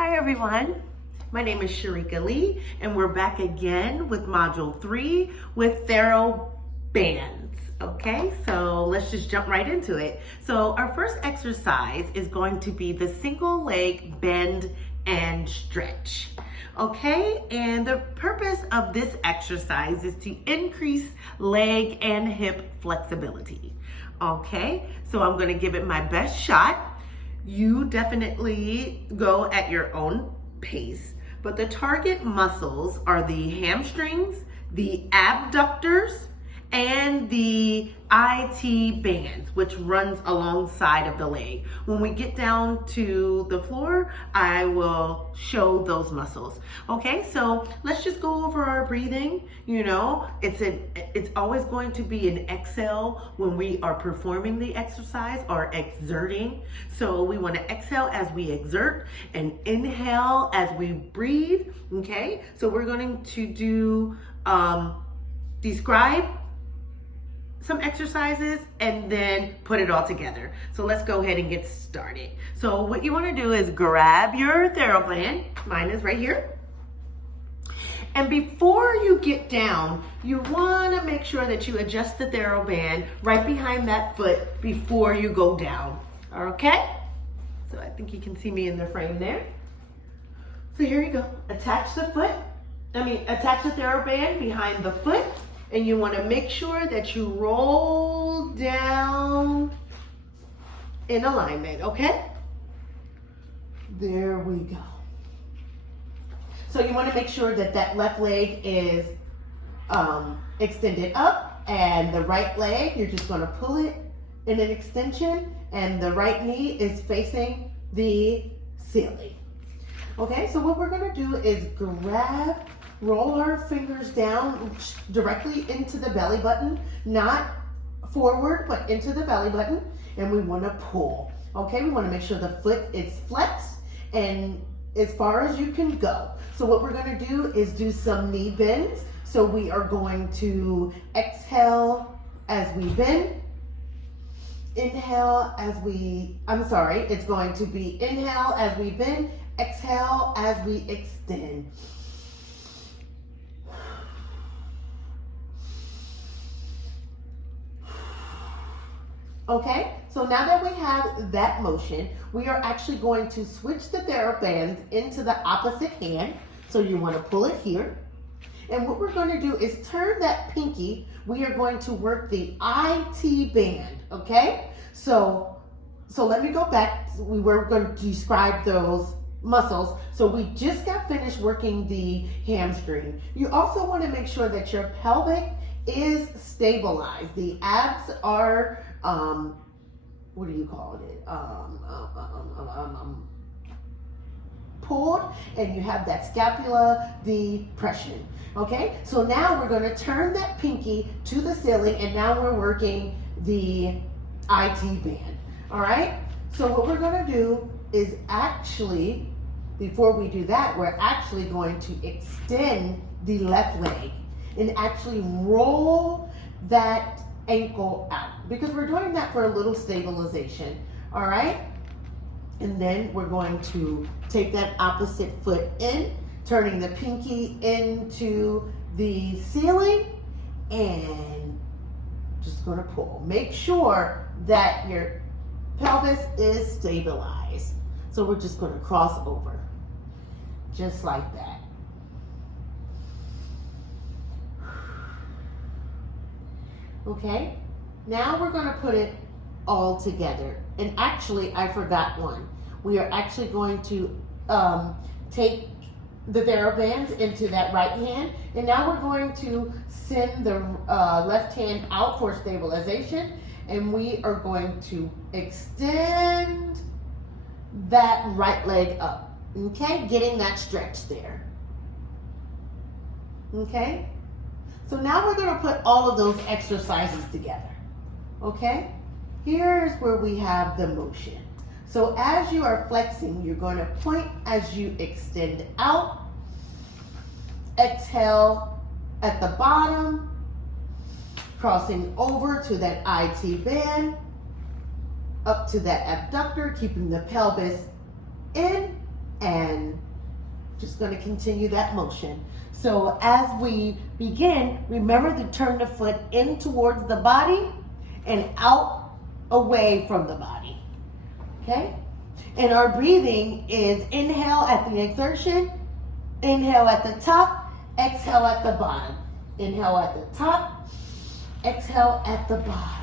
Hi everyone, my name is Sharika Lee and we're back again with Module 3 with TheraBands. Okay, so let's just jump right into it. So our first exercise is going to be the single leg bend and stretch. Okay, and the purpose of this exercise is to increase leg and hip flexibility. Okay, so I'm going to give it my best shot. You definitely go at your own pace, but the target muscles are the hamstrings, the abductors, and the IT bands, which runs alongside of the leg. When we get down to the floor, I will show those muscles. Okay, so let's just go over our breathing. You know, it's always going to be an exhale when we are performing the exercise or exerting. So we want to exhale as we exert and inhale as we breathe. Okay, so we're going to do describe some exercises and then put it all together. So let's go ahead and get started. So what you want to do is grab your TheraBand. Mine is right here. And before you get down, you want to make sure that you adjust the TheraBand right behind that foot before you go down. Okay? So I think you can see me in the frame there. So here you go. Attach the TheraBand behind the foot. And you want to make sure that you roll down in alignment, okay? There we go. So you want to make sure that that left leg is extended up, and the right leg, you're just going to pull it in an extension, and the right knee is facing the ceiling. Okay, so what we're going to do is roll our fingers down directly into the belly button, not forward, but into the belly button, and we want to pull. Okay, we want to make sure the foot is flexed and as far as you can go. So what we're going to do is do some knee bends. So we are going to exhale as we bend, inhale as we, it's going to be inhale as we bend, exhale as we extend. Okay, so now that we have that motion, we are actually going to switch the TheraBands into the opposite hand. So you want to pull it here. And what we're going to do is turn that pinky. We are going to work the IT band, okay? So let me go back. We were going to describe those muscles. So we just got finished working the hamstring. You also want to make sure that your pelvic is stabilized. The abs are what do you call it? Pulled, and you have that scapula depression. Okay, so now we're going to turn that pinky to the ceiling, and now we're working the IT band. All right, so what we're going to do is actually, before we do that, we're actually going to extend the left leg and actually roll that ankle out, because we're doing that for a little stabilization. All right, and then we're going to take that opposite foot in, turning the pinky into the ceiling, and just going to pull. Make sure that your pelvis is stabilized. So we're just going to cross over just like that. Okay, now we're going to put it all together. And actually, I forgot one. We are actually going to take the TheraBands into that right hand. And now we're going to send the left hand out for stabilization. And we are going to extend that right leg up. Okay, getting that stretch there. Okay. So now we're going to put all of those exercises together, okay? Here's where we have the motion. So as you are flexing, you're going to point as you extend out, exhale at the bottom, crossing over to that IT band, up to that abductor, keeping the pelvis in, and just going to continue that motion. So as we begin, remember to turn the foot in towards the body and out away from the body. Okay? And our breathing is inhale at the exertion, inhale at the top, exhale at the bottom. Inhale at the top, exhale at the bottom.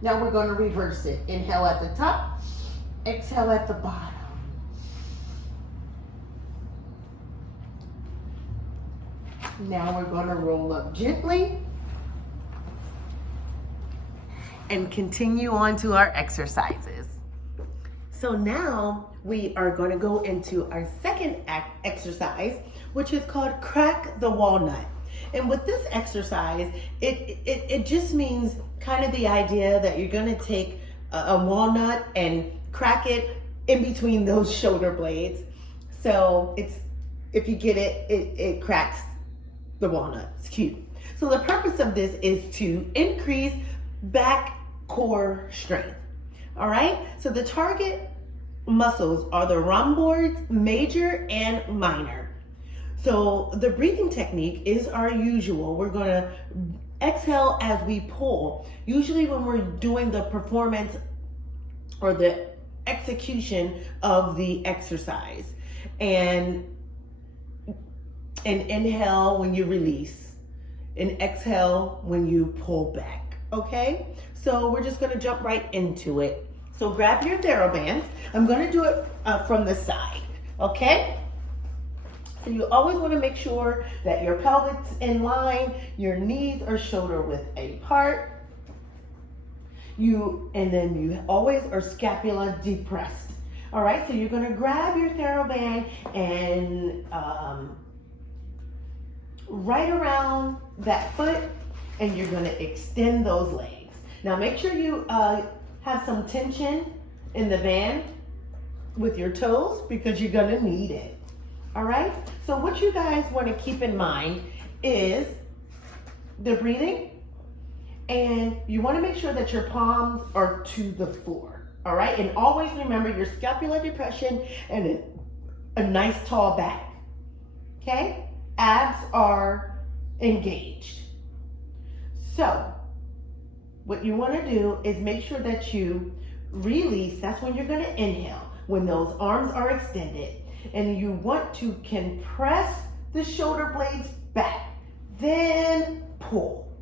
Now we're going to reverse it. Inhale at the top, exhale at the bottom. Now we're going to roll up gently and continue on to our exercises. So now we are going to go into our second exercise, which is called crack the walnut. And with this exercise, it just means kind of the idea that you're going to take a walnut and crack it in between those shoulder blades. So if you get it, it cracks the walnut. It's cute. So the purpose of this is to increase back core strength. All right. So the target muscles are the rhomboids, major and minor. So the breathing technique is our usual. We're going to exhale as we pull. Usually when we're doing the performance or the execution of the exercise, and inhale when you release, and exhale when you pull back. Okay, so we're just going to jump right into it. So grab your TheraBand. I'm going to do it from the side. Okay, so you always want to make sure that your pelvis in line, your knees are shoulder width apart. And then you always are scapula depressed. All right, so you're going to grab your TheraBand and right around that foot, and you're going to extend those legs. Now make sure you have some tension in the band with your toes, because you're going to need it. All right, so what you guys want to keep in mind is the breathing, and you want to make sure that your palms are to the floor. All right, and always remember your scapular depression and a nice tall back. Okay, abs are engaged. So what you want to do is make sure that you release. That's when you're going to inhale, when those arms are extended, and you want to compress the shoulder blades back, then pull.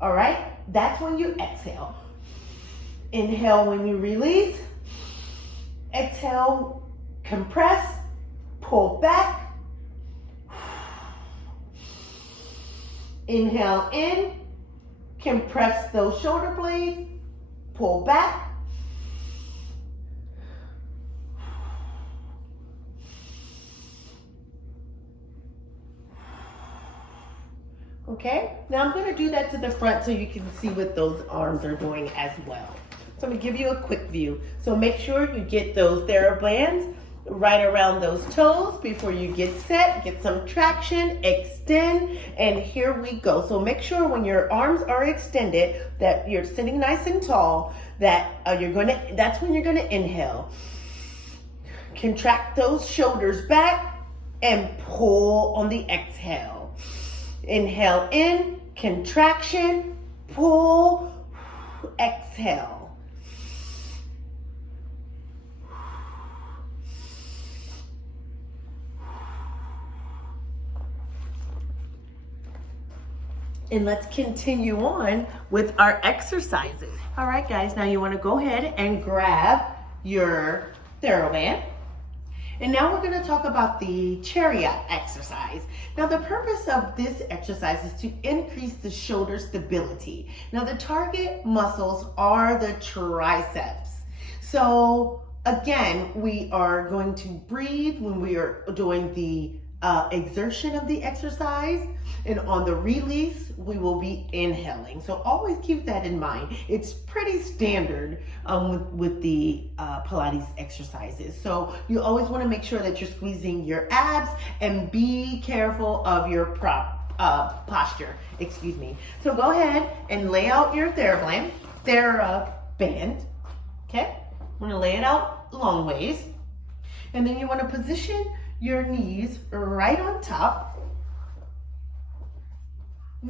All right, that's when you exhale. Inhale when you release, exhale, compress, pull back. Inhale in, compress those shoulder blades, pull back. Okay, now I'm going to do that to the front so you can see what those arms are doing as well. So I'm going to give you a quick view. So make sure you get those TheraBands right around those toes before you get set. Get some traction, extend, and here we go. So make sure when your arms are extended that you're sitting nice and tall, that that's when you're going to inhale. Contract those shoulders back and pull on the exhale. Inhale in, contraction, pull, exhale. And let's continue on with our exercises. All right, guys, now you want to go ahead and grab your TheraBand. And now we're going to talk about the chariot exercise. Now the purpose of this exercise is to increase the shoulder stability. Now the target muscles are the triceps. So again, we are going to breathe when we are doing the exertion of the exercise, and on the release we will be inhaling. So always keep that in mind. It's pretty standard with the Pilates exercises. So you always want to make sure that you're squeezing your abs, and be careful of your posture. Excuse me. So go ahead and lay out your TheraBand. Okay, I'm going to lay it out long ways. And then you want to position your knees right on top.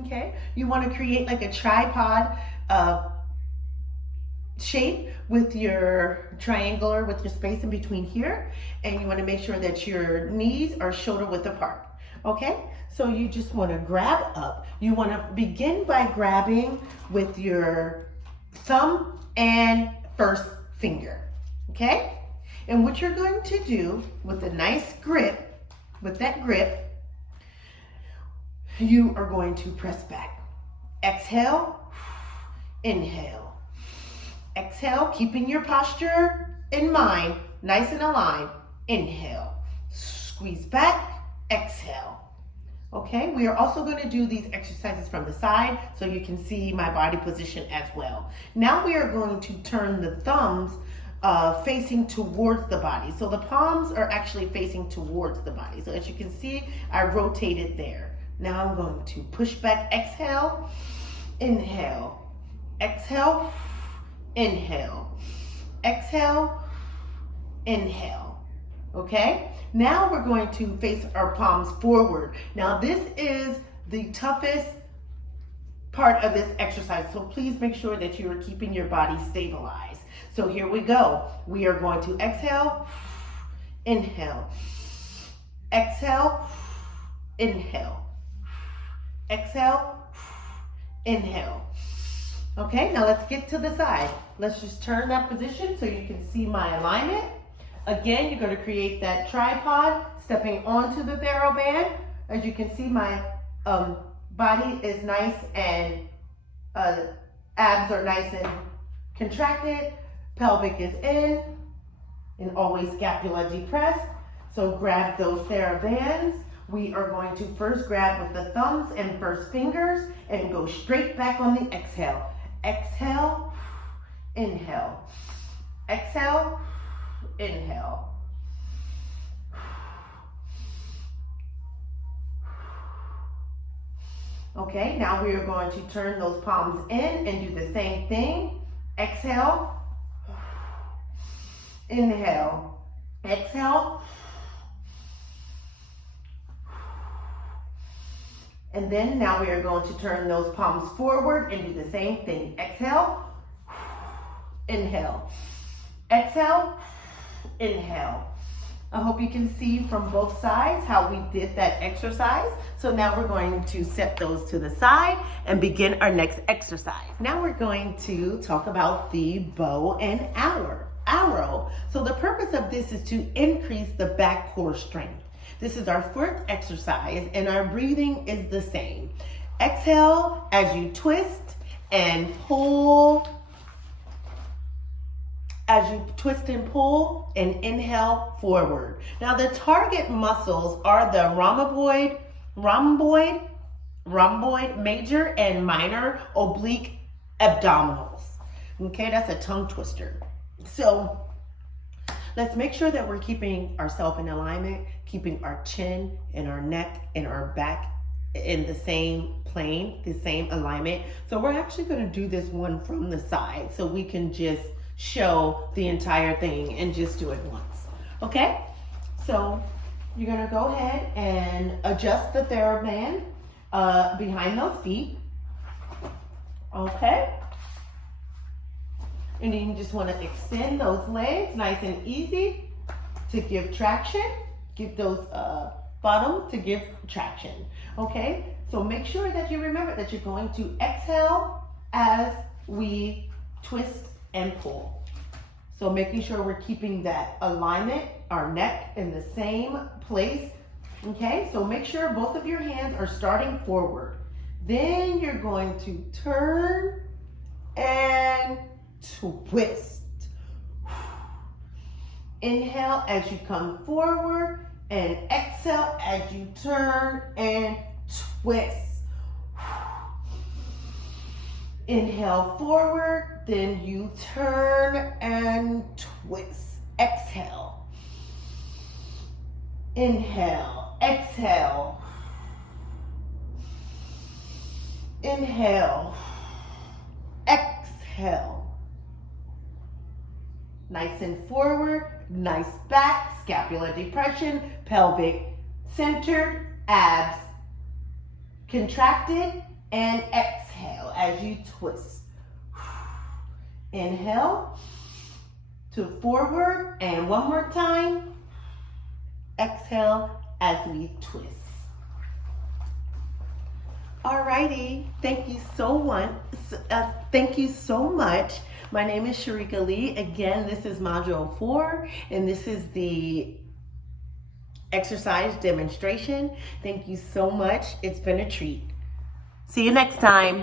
Okay, you want to create like a tripod shape with your triangular, with your space in between here, and you want to make sure that your knees are shoulder width apart. Okay, so you just want to grab up. You want to begin by grabbing with your thumb and first finger. Okay, and what you're going to do with a nice grip, with that grip, you are going to press back. Exhale, inhale. Exhale, keeping your posture in mind, nice and aligned. Inhale, squeeze back, exhale. Okay, we are also going to do these exercises from the side so you can see my body position as well. Now we are going to turn the thumbs facing towards the body. So the palms are actually facing towards the body. So as you can see, I rotated there. Now I'm going to push back, exhale, inhale, exhale, inhale, exhale, inhale. Okay, now we're going to face our palms forward. Now this is the toughest part of this exercise, so please make sure that you are keeping your body stabilized. So here we go. We are going to exhale, inhale, exhale, inhale. Exhale, inhale. Okay, now let's get to the side. Let's just turn that position so you can see my alignment. Again, you're going to create that tripod, stepping onto the TheraBand. As you can see, my body is nice and abs are nice and contracted. Pelvic is in, and always scapula depressed. So grab those TheraBands. We are going to first grab with the thumbs and first fingers and go straight back on the exhale. Exhale, inhale. Exhale, inhale. Okay, now we are going to turn those palms in and do the same thing. Exhale, inhale. Exhale, and then now we are going to turn those palms forward and do the same thing. Exhale, inhale. Exhale, inhale. I hope you can see from both sides how we did that exercise. So now we're going to set those to the side and begin our next exercise. Now we're going to talk about the bow and arrow. So the purpose of this is to increase the back core strength. This is our fourth exercise, and our breathing is the same. Exhale as you twist and pull. As you twist and pull, and inhale forward. Now the target muscles are the rhomboid, major and minor oblique abdominals. Okay, that's a tongue twister. So let's make sure that we're keeping ourselves in alignment, keeping our chin and our neck and our back in the same plane, the same alignment. So we're actually going to do this one from the side so we can just show the entire thing and just do it once. Okay, so you're going to go ahead and adjust the TheraBand behind those feet. Okay, and then you just want to extend those legs nice and easy to give traction. Give those bottom to give traction. Okay, so make sure that you remember that you're going to exhale as we twist and pull. So making sure we're keeping that alignment, our neck in the same place. Okay, so make sure both of your hands are starting forward. Then you're going to turn and twist. Inhale as you come forward, and exhale as you turn and twist. Inhale forward, then you turn and twist. Exhale. Inhale, exhale. Inhale, exhale. Nice and forward, nice back, scapula depression, pelvic centered, abs contracted, and exhale as you twist. Inhale to forward, and one more time. Exhale as we twist. Alrighty, thank you so much. My name is Sharika Lee. Again, this is module 4, and this is the exercise demonstration. Thank you so much. It's been a treat. See you next time.